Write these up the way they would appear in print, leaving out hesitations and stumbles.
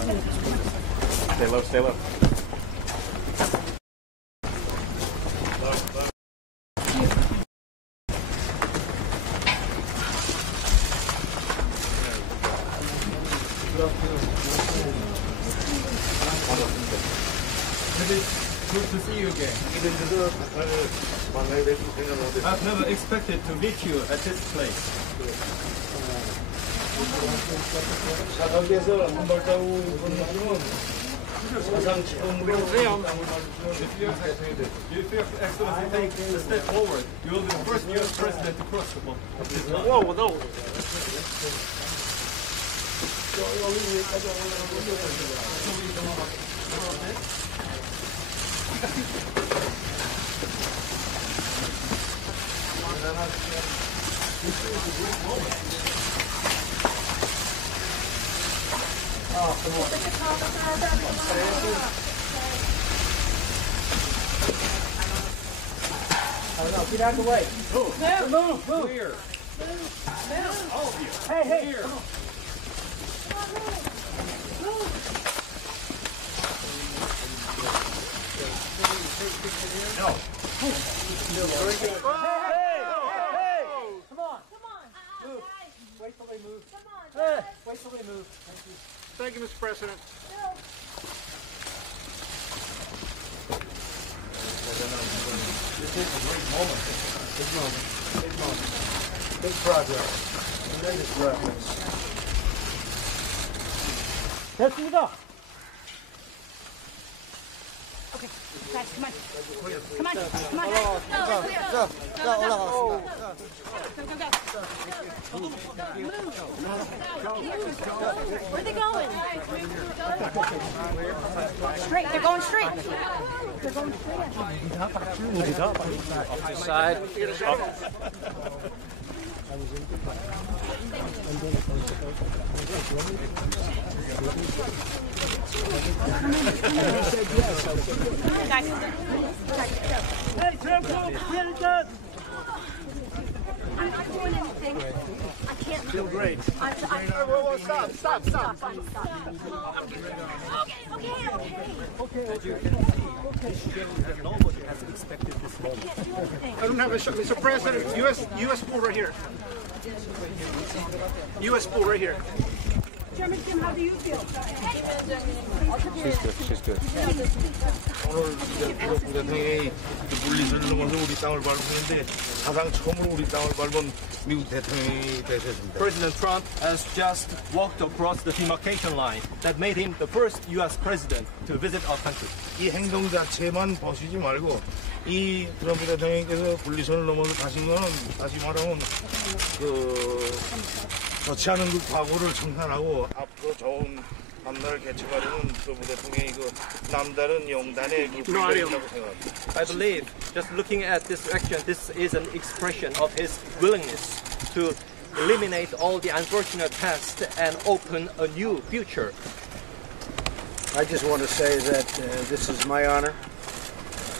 Stay low, stay low. Good to see you again. I've never expected to meet you at this place. 사각에서 한 발자국 건너면 사상 처음으로 If your Excellency take a step forward, you will be the first U.S. president to cross the line. Whoa, no. Get out of the way. Move. Clear. All of you. Hey, Here. No. Very good. Hey! Come on. Move. Wait till they move. Wait till they move. Thank you. Thank you, Mr. President. This is a great moment. Big moment. Big progress. Tremendous progress. 됐습니다. Okay, guys, come on. Come on. 자, 올라갔습니다. Where are they going? Straight. They're going straight. Off this side. Guys. Hey, Trampo, get it done. I'm not doing anything. I can't. Feel great. Whoa, stop. Okay. Nobody has expected this moment. Can't do anything. I don't have a shot. Mr. President, U.S. pool right here. U.S. pool right here. Chairman Jim, how do you feel? She's good. 오늘 이제 트럼프 대통령이 물리선을 넘어서 우리 땅을 밟았는데 사상 처음으로 우리 땅을 밟은 미국 대통령이 되셨습니다. President Trump has just walked across the demarcation line that made him the first U.S. president to visit our country. 이 행동 자체만 보시지 말고 이 트럼프 대통령께서 분리선을 넘어서 가신 거는 다시 말하면 좋지 않은 그 과거를 청산하고 앞으로 좋은 밤날을 개척하려는 트럼프 대통령이 그 남다른 영단의 그 분리가 있다고 생각합니다. I believe, just looking at this action, this is an expression of his willingness to eliminate all the unfortunate past and open a new future. I just want to say that this is my honor.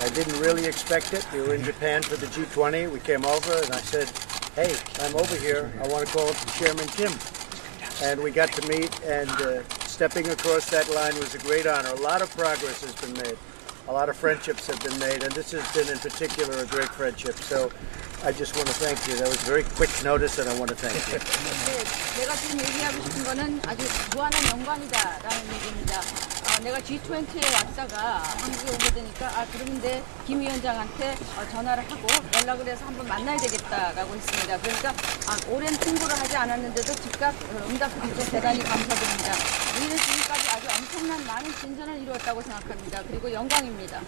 I didn't really expect it. We were in Japan for the G20. We came over and I said, hey, I'm over here. I want to call up Chairman Kim. And we got to meet, and stepping across that line was a great honor. A lot of progress has been made. A lot of friendships have been made, and this has been in particular a great friendship. So I just want to thank you. That was very quick notice, and I want to thank you. 내가 지금 얘기하고 싶은 거는 아주 무한한 영광이다라는 얘기입니다. 내가 G20에 왔다가 한국에 오게 되니까 그런데 김 위원장한테 전화를 하고 연락을 해서 한번 만나야 되겠다라고 했습니다. 그러니까 오랜 통보를 하지 않았는데도 즉각 응답해 주셔서 대단히 감사드립니다. 우리는 지금까지 아주 엄청난 많은 진전을 이루었다고 생각합니다. 그리고 영광입니다.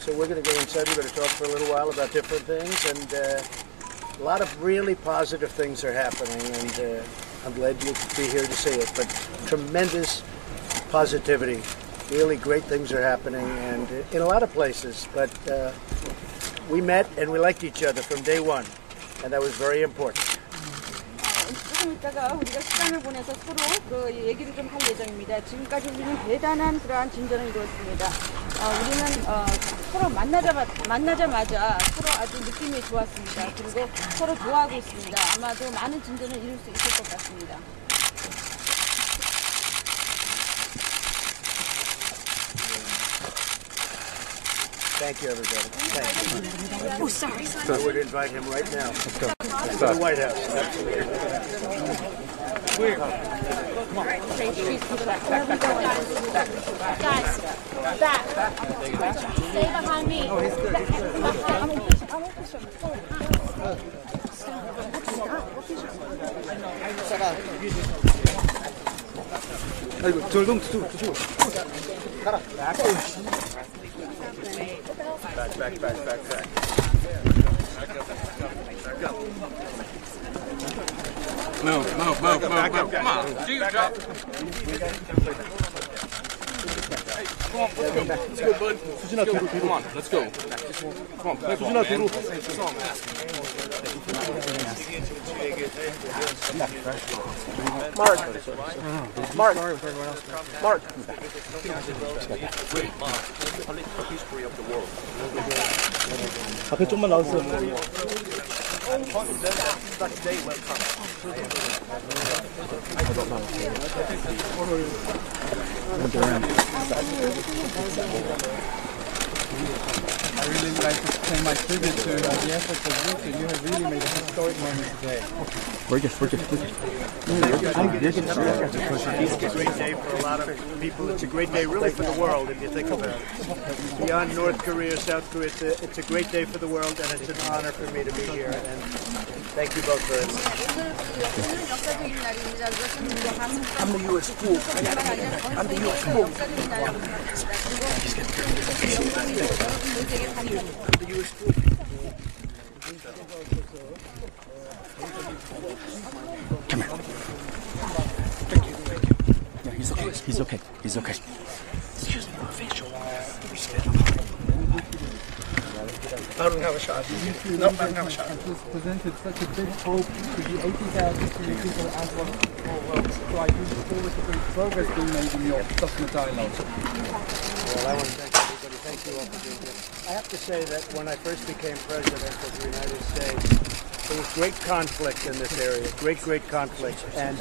So we're going to go inside. We're going to talk for a little while about different things, and a lot of really positive things are happening, and I'm glad you could be here to see it. But tremendous positivity, really great things are happening, and in a lot of places. But we met and we liked each other from day one, and that was very important. 조금 있다가 우리가 시간을 보내서 서로 그 얘기를 좀 할 예정입니다. 지금까지 우리는 대단한 그러한 진전을 이루었습니다. 우리는 서로 만나자마자 서로 아주 느낌이 좋았습니다. 그리고 서로 좋아하고 있습니다. 아마도 많은 진전을 이룰 수 있을 것 같습니다. Thank you, everybody. Thank you. Oh, sorry. I would invite him right now. Let's go. To the White House. Guys, back. Stay behind me. Oh, he's good. I'm gonna push him. 아이고, 저동 두. Back. Move. Come on. Do your job. Let's go, bud. Come on, let's go. Come on, back on, man. Mark. 앞에 좀만 나왔어. I really would like to pay my tribute to the efforts of you. You have really made a historic moment today. It's a great day for a lot of people. It's a great day really for the world if you think about it. Beyond North Korea, South Korea, it's a great day for the world, and it's an honor for me to be here. And thank you both very much. I'm the U.S. fool. I'm the U.S. fool. Come here. Yeah, he's okay. Excuse me, official. I don't have a shot. No, I don't have a shot. It was presented such a big hope to the 80,000 Korean people as well as the whole world. So I do look forward to great progress being made in your customer dialogue. Well, I want to thank everybody. Thank you all for being here. I have to say that when I first became president of the United States, there was great conflict in this area, great conflict, and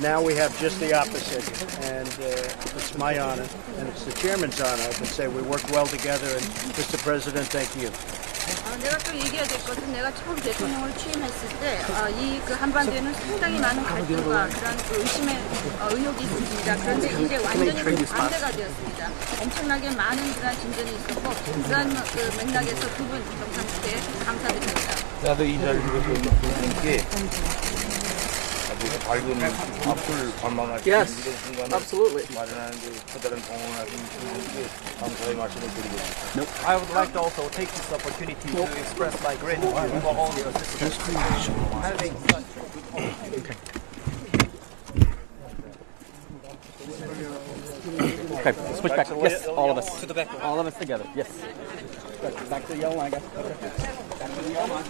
now we have just the opposite, and it's my honor, and it's the chairman's honor, I can say we worked well together, and Mr. President, thank you. 내가 또 얘기해야 될 것은 내가 처음 대통령으로 취임했을 때 이 그 한반도에는 상당히 많은 갈등과 그런 의심의 의혹이 있습니다. 그런데 이제 완전히 반대가 되었습니다. 엄청나게 많은 그런 진전이 있었고 그런 그 맥락에서 두 분 정상께 감사드립니다. 나도 이 자리를 보는 게 아주 밝은 앞을 관망할 수 있는 순간을 마련하는 게 커다란 공헌을 하신 분들께 감사의 말씀을 드리고 싶습니다. I would like to also take this opportunity to express my gratitude for all your assistance. Having such a good home. Okay, switch back. Yes, all of us. To the back. All of us together. Yes. Back to the yellow line, guys. Back to the yellow line.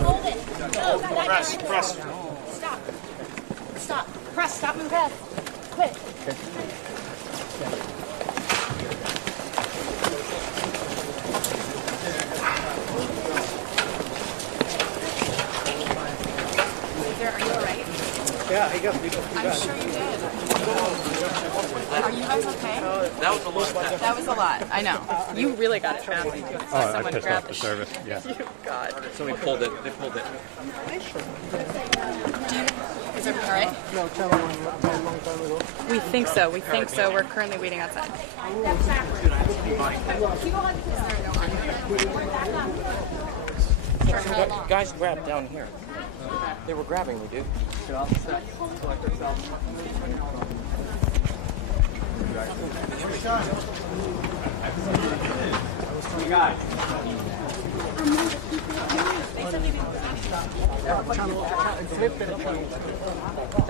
Hold it. No, press. Stop. Press. Stop and press. Quick. Okay. Are you alright? Yeah, he got me. I'm sure you did. Are you guys okay? That was a lot. That was a lot. I know. You really got it. I pissed off the service. Yeah. God. Somebody pulled it. They pulled it. Is everything alright? We think so. We're currently waiting outside. Guys grabbed down here. They were grabbing me, dude. That's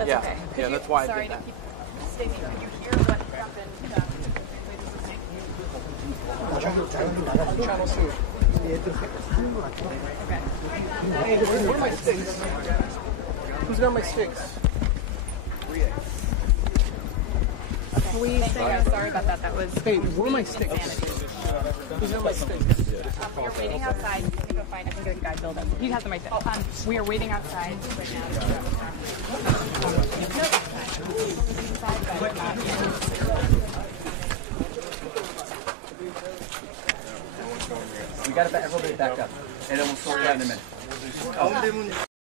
okay. Yeah, that's why I Sorry did that. to keep Stacey, could you hear what happened? Hey, where are my sticks? Who's got my sticks? Can we say sorry about that? That was. Hey, where are my sticks? Who's got my sticks? We are waiting outside. You can go find. I think there's a guy built up. He has the mic there. We are waiting outside right now. We got everybody back up, and then we'll sort it out in a minute.